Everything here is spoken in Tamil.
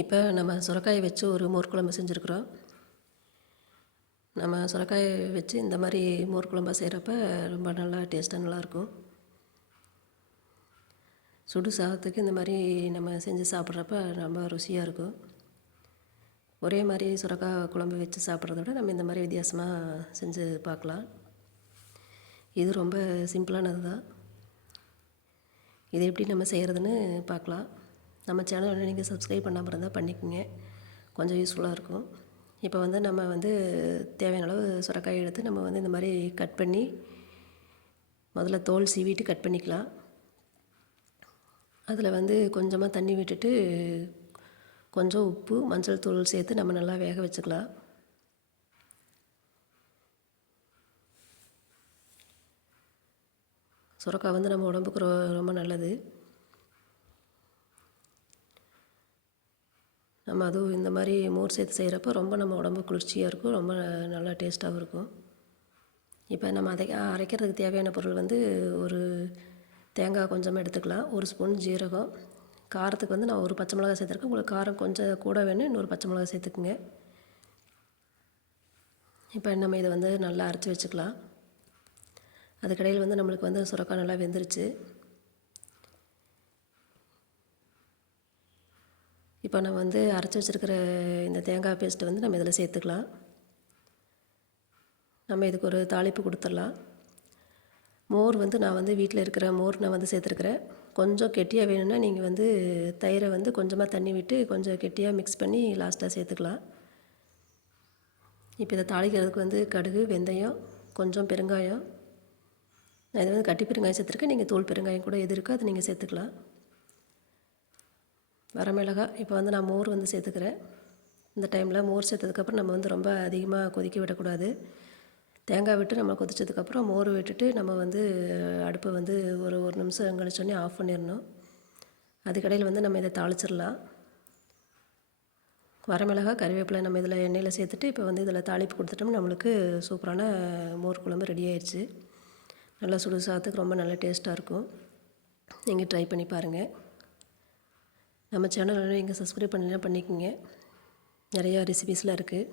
இப்போ நம்ம சுரக்காயை வச்சு ஒரு மோர் குழம்பு செஞ்சுருக்குறோம். நம்ம சுரக்காயை வச்சு இந்த மாதிரி மோர் செய்கிறப்ப ரொம்ப நல்லா டேஸ்ட்டாக நல்லாயிருக்கும். சுடு சாதத்துக்கு இந்த மாதிரி நம்ம செஞ்சு சாப்பிட்றப்ப ரொம்ப ருசியாக இருக்கும். ஒரே மாதிரி சுரக்காய் குழம்பு வச்சு சாப்பிட்றத விட நம்ம இந்த மாதிரி வித்தியாசமாக செஞ்சு பார்க்கலாம். இது ரொம்ப சிம்பிளானது தான் இது எப்படி நம்ம செய்கிறதுன்னு பார்க்கலாம். நம்ம சேனலில் நீங்கள் சப்ஸ்கிரைப் பண்ணாமல் இருந்தால் பண்ணிக்கோங்க. கொஞ்சம் யூஸ்ஃபுல்லாக இருக்கும். இப்போ வந்து நம்ம வந்து தேவையான அளவு சுரக்காய் எடுத்து நம்ம வந்து இந்த மாதிரி கட் பண்ணி முதல்ல தோல் சீவிட்டு கட் பண்ணிக்கலாம். அதில் வந்து கொஞ்சமாக தண்ணி விட்டுட்டு கொஞ்சம் உப்பு மஞ்சள் தூள் சேர்த்து நம்ம நல்லா வேக வச்சுக்கலாம். சுரக்காய் வந்து நம்ம உடம்புக்கு ரொ- ரொம்ப நல்லது. நம்ம அதுவும் இந்த மாதிரி மோர் சேர்த்து செய்கிறப்ப ரொம்ப நம்ம உடம்பு குளிர்ச்சியாக இருக்கும். ரொம்ப நல்லா டேஸ்ட்டாகவும் இருக்கும். இப்போ நம்ம அதை அரைக்கிறதுக்கு தேவையான பொருள் வந்து ஒரு தேங்காய் கொஞ்சமாக எடுத்துக்கலாம். ஒரு ஸ்பூன் ஜீரகம். காரத்துக்கு வந்து நான் ஒரு பச்சை மிளகா சேர்த்துருக்கேன். உங்களுக்கு காரம் கொஞ்சம் கூட வேணும் இன்னொரு பச்சை மிளகா சேர்த்துக்குங்க. இப்போ நம்ம இதை வந்து நல்லா அரைச்சி வச்சுக்கலாம். அதுக்கடையில் வந்து நம்மளுக்கு வந்து சுரக்காய் நல்லா வெந்துருச்சு. இப்போ நம்ம வந்து அரைச்சி வச்சுருக்கிற இந்த தேங்காய் பேஸ்ட்டை வந்து நம்ம இதில் சேர்த்துக்கலாம். நம்ம இதுக்கு ஒரு தாளிப்பு கொடுத்துடலாம். மோர் வந்து நான் வந்து வீட்டில் இருக்கிற மோர் நான் வந்து சேர்த்துருக்குறேன். கொஞ்சம் கெட்டியாக வேணும்னா நீங்கள் வந்து தயிரை வந்து கொஞ்சமாக தண்ணி விட்டு கொஞ்சம் கெட்டியாக மிக்ஸ் பண்ணி லாஸ்ட்டாக சேர்த்துக்கலாம். இப்போ இதை தாளிக்கிறதுக்கு வந்து கடுகு வெந்தயம் கொஞ்சம் பெருங்காயம். நான் இதை வந்து கட்டி பெருங்காயம் சேர்த்துருக்கேன். நீங்கள் தூள் பெருங்காயம் கூட எது இருக்கோ அதை நீங்கள் சேர்த்துக்கலாம். வரமிளகாய் இப்போ வந்து நான் மோர் வந்து சேர்த்துக்கிறேன். இந்த டைமில் மோர் சேர்த்ததுக்கப்புறம் நம்ம வந்து ரொம்ப அதிகமாக கொதிக்க விடக்கூடாது. தேங்காய் விட்டு நம்ம கொதிச்சதுக்கப்புறம் மோர் விட்டுட்டு நம்ம வந்து அடுப்பை வந்து ஒரு ஒரு நிமிஷம் கழிச்சோடனே ஆஃப் பண்ணிடணும். அதுக்கடையில் வந்து நம்ம இதை தாளிச்சிடலாம். வரமிளகாய் கறிவேப்பிலை நம்ம இதில் எண்ணெயில் சேர்த்துட்டு இப்போ வந்து இதில் தாளிப்பு கொடுத்துட்டோம்னா நம்மளுக்கு சூப்பரான மோர் குழம்பு ரெடி ஆயிடுச்சு. நல்லா சுடு சாதத்துக்கு ரொம்ப நல்ல டேஸ்ட்டாக இருக்கும். நீங்கள் ட்ரை பண்ணி பாருங்கள் நம்ம சேனல் எங்கே சப்ஸ்கிரைப் பண்ணலாம் பண்ணிக்கோங்க. நிறையா ரெசிபீஸ்லாம் இருக்குது